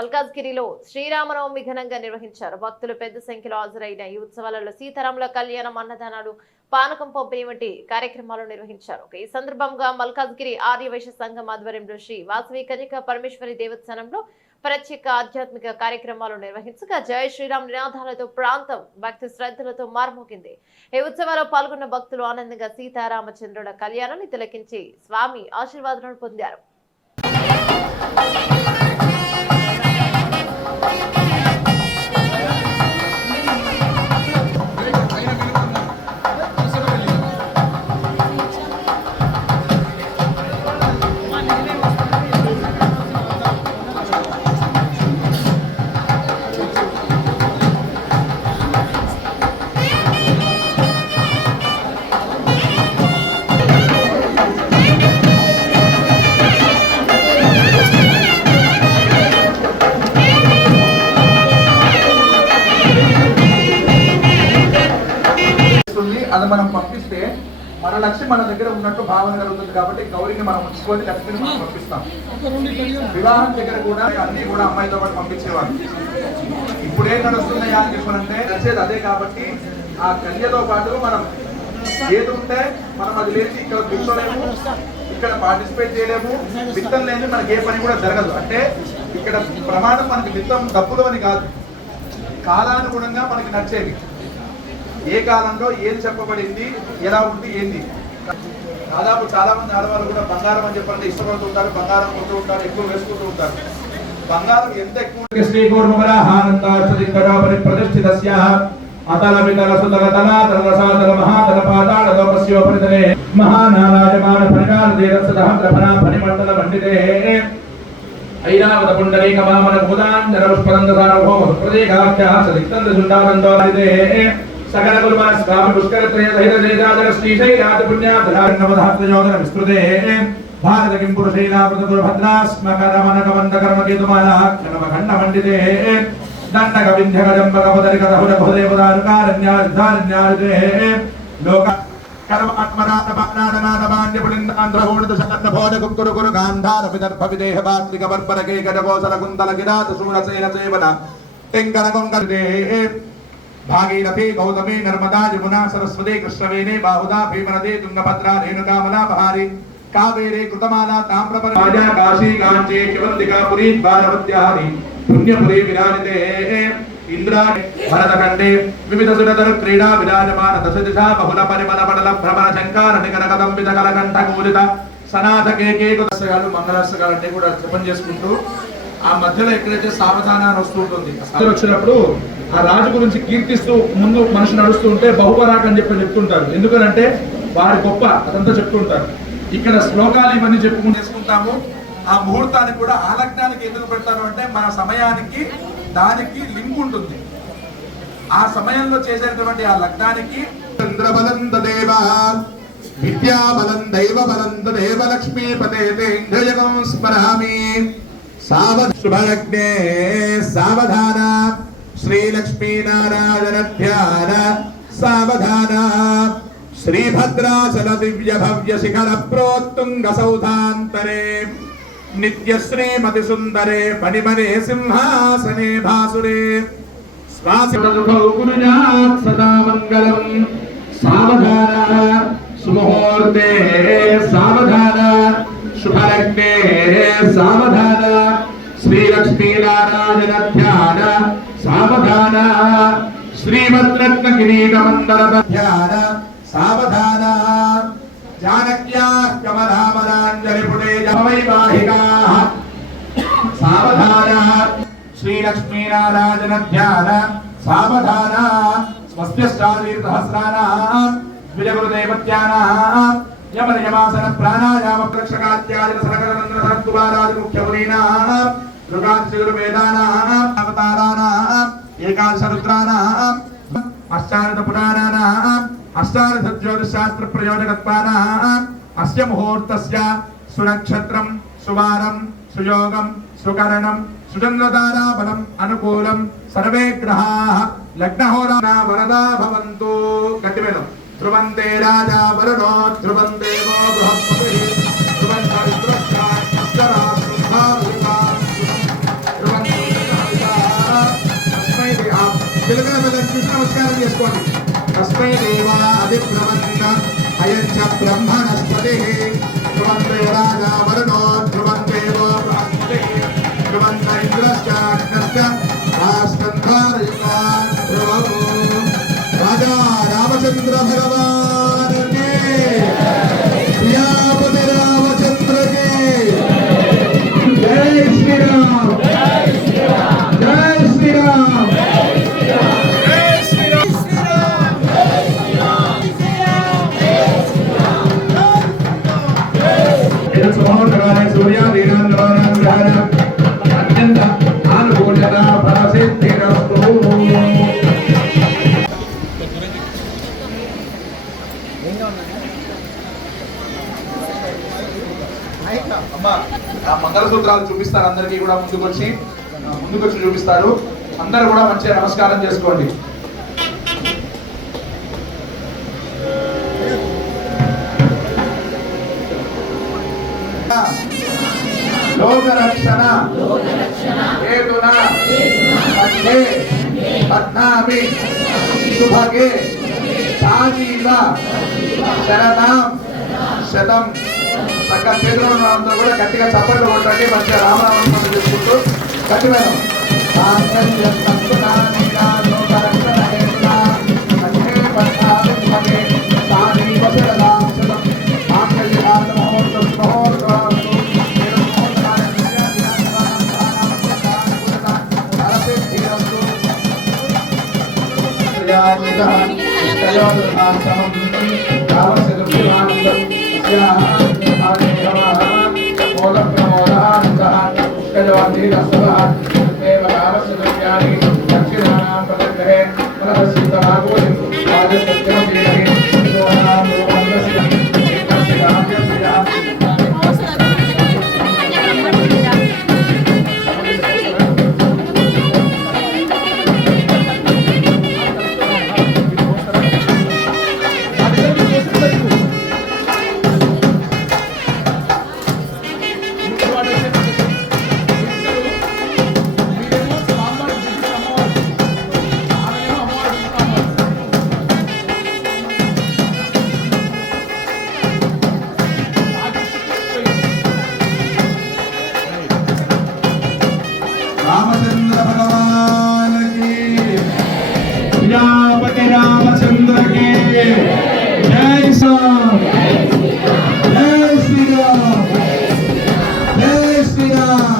మల్కాజ్గిరిలో శ్రీరామనవమి ఘనంగా నిర్వహించారు. భక్తులు పెద్ద సంఖ్యలో హాజరైన ఈ ఉత్సవాలలో సీతారాముల కళ్యాణం అన్నదానాలు పానకం పంపిణీ వంటి కార్యక్రమాలు నిర్వహించారు. ఈ సందర్భంగా మల్కాజ్గిరి ఆర్యవైశ్య సంఘం ఆధ్వర్యంలో శ్రీ వాసవి కన్యక పరమేశ్వరి దేవస్థానంలో ప్రత్యేక ఆధ్యాత్మిక కార్యక్రమాలు నిర్వహించగా జయ శ్రీరామ్ నినాదాలతో ప్రాంతం భక్తి శ్రద్ధలతో మార్మోగింది. ఈ ఉత్సవాల్లో పాల్గొన్న భక్తులు ఆనందంగా సీతారామచంద్రుల కళ్యాణాన్ని తిలకించి స్వామి ఆశీర్వాదాలను పొందారు. అది మనం పంపిస్తే మన లక్ష్యం మన దగ్గర ఉన్నట్టు భావన కలుగుతుంది కాబట్టి గౌరీని మనం ఉంచుకొని లక్ష్మిని మనం పంపిస్తాం. వివాహం దగ్గర కూడా అన్ని కూడా అమ్మాయితో పాటు పంపించేవారు. ఇప్పుడేం నడుస్తున్న అని అంటే నచ్చేది అదే కాబట్టి ఆ కన్యతో పాటు మనం ఏది ఉంటే మనం అది లేచి ఇక్కడ కూర్చోలేము ఇక్కడ పార్టిసిపేట్ చేయలేము. విత్తం లేని మనకి ఏ పని కూడా జరగదు. అంటే ఇక్కడ ప్రమాణం మనకి విత్తం డబ్బులు అని కాదు. కాలానుగుణంగా మనకి నచ్చేది ఏ కాలంలో ఏం చెప్పబడింది ఎలా ఉంది ఏంది? దాదాపు చాలా మంది ఆడవాళ్ళు కూడా బంగారం అని చెప్పాలంటే ఇష్టపడుతూ ఉంటారు బంగారం కొంటూ ఉంటారు ఎక్కువ వేసుకుంటూ ఉంటారు. బంగారం ఎంత ఎక్కువ శ్రీకూర్మరాహానందాశ్వదిక్కరాపరి ప్రతిష్ఠితస్య అతల వితల సుతల మహాతల పాతాళ లోకస్యోపరితలే మహానారాజమాన ఫణకాల దేరసదహంద్ర ఫణా పండితే ఐరావత పుండరీక వామన భూదాంజర పుష్పరంగ సార్వభౌమ ప్రదేకాఖ్య సదిక్తంద సుండానందోరితే సకల కులమాన స్వామి పుష్కర త్రయ సహిత జయదాదర శ్రీశైలాద పుణ్యాధరాన్నమదహత్రయోగన విస్తృతే భారత కిం పురుషైలామృత భద్రాస్మక రమణ కమంద కర్మ కేతుమాల క్షణమ ఖండ మండితే దండక వింధ్య గజంబక పదరి కథుర భుదేవదారుకారణ్యారుద్ధారణ్యారుతే లోక భాగీరథే గౌతమే నర్మదా యమునా సరస్వతే కృష్ణవేణే బాహుదా భీమనది తుంగభద్ర రేణుకామలా బహారి కావేరే కృతమాల తామ్రపర రాజా కాశీ కాంచే శివంతికా పురీ భారవత్యాహి పుణ్యపురి విరాజితే ఇంద్రా భరతఖండే వివిధ సురధర క్రీడా విరాజమాన దశ దిశా బహుళ పరిమళ పడల భ్రమణ శంకార నికర కదంబిత కలకంఠ కూలిత సనాథ కేకే దశగాలు మంగళాస్తగాలు అన్ని కూడా జపం చేసుకుంటూ ఆ మధ్యలో ఎక్కడైతే సావధాన అని వస్తూ ఉంటుంది వచ్చినప్పుడు ఆ రాజు గురించి కీర్తిస్తూ ముందు మనిషి నడుస్తూ ఉంటే బహుపరాక్ అని చెప్పి చెప్తుంటారు. ఎందుకనంటే వారి గొప్ప అదంతా చెప్తుంటారు. ఇక్కడ శ్లోకాలు ఇవన్నీ చేసుకుంటాము. ఆ ముహూర్తానికి కూడా ఆ లగ్నానికి ఎందుకు పెడతారు అంటే మన సమయానికి దానికి లింక్ ఉంటుంది. ఆ సమయంలో చేసేటటువంటి ఆ లగ్నానికి చంద్రబలం దేవ విద్యాబలం దైవబలం దేవ లక్ష్మీపతే ఇంద్రజగం స్మరామి. సావశుభలగ్నే సావధాన శ్రీలక్ష్మీనారాయణ సావధాన శ్రీభద్రాచల దివ్య భవ్య శిఖర ప్రోత్తుంగ సౌధాంతరే నిత్య శ్రీమతి సుందరే పణిమనే సింహాసనే భాసురే శ్వాసౌ సదా మంగళం సావధాన సుముహూర్తే సావధాన శుభలగ్నే సావధాన శ్రీలక్ష్మీనారాయణ సావధాన శ్రీమద్రత్న కిరీట మండల ధ్యాన సావధాన జానక్యా కమలామలాంజలి పుడే సావధాన శ్రీలక్ష్మీనారాయణ ధ్యాన సావధాన స్వస్త్యష్టాదీర్ఘసహస్రాణ ప్రాణాయామ ప్రక్షకాత్యాది సరకరంద్ర రుగాంశిగురు వేదానా అవతారానా ఏకాదశ రుద్రానా జ్యోతిశాస్త్ర ప్రయోజకత్వానా అస్య ముహూర్తస్య సునక్షత్రం సువారం సుయోగం సుకరణం సుచంద్రతారా అనుకూలం సర్వే గ్రహా లగ్నహోరా వరదా భవంతు. గట్టి వేదం ధ్రువంతే రాజా వరుణో ధ్రువంతే బృహస్పతి. ధ్రువంతా పిల్లగా పిల్లలు నమస్కారం చేసుకోండి తస్మై దేవా అధిప్రవన్న అయం బ్రహ్మణస్పతి ధ్రువంతే రాజా వరుణో ధ్రువంత ఇంద్రశ్చ రాజా రామచంద్ర భగవ అమ్మా ఆ మంగళసూత్రాలు చూపిస్తారు అందరికీ కూడా ముందుకొచ్చి. ముందుకొచ్చి చూపిస్తారు. అందరు కూడా మంచిగా నమస్కారం చేసుకోండి. లోకరక్షణ. హేతున కంఠే పద్నామి శుభగే సాజీవ. శరణం. శతం. చక్క చేతులు అందరూ కూడా గట్టిగా చప్పట్లు కొట్టండి మంచిగా రామనామం చేసుకుంటూ గట్టిమైన రామచంద్ర 아.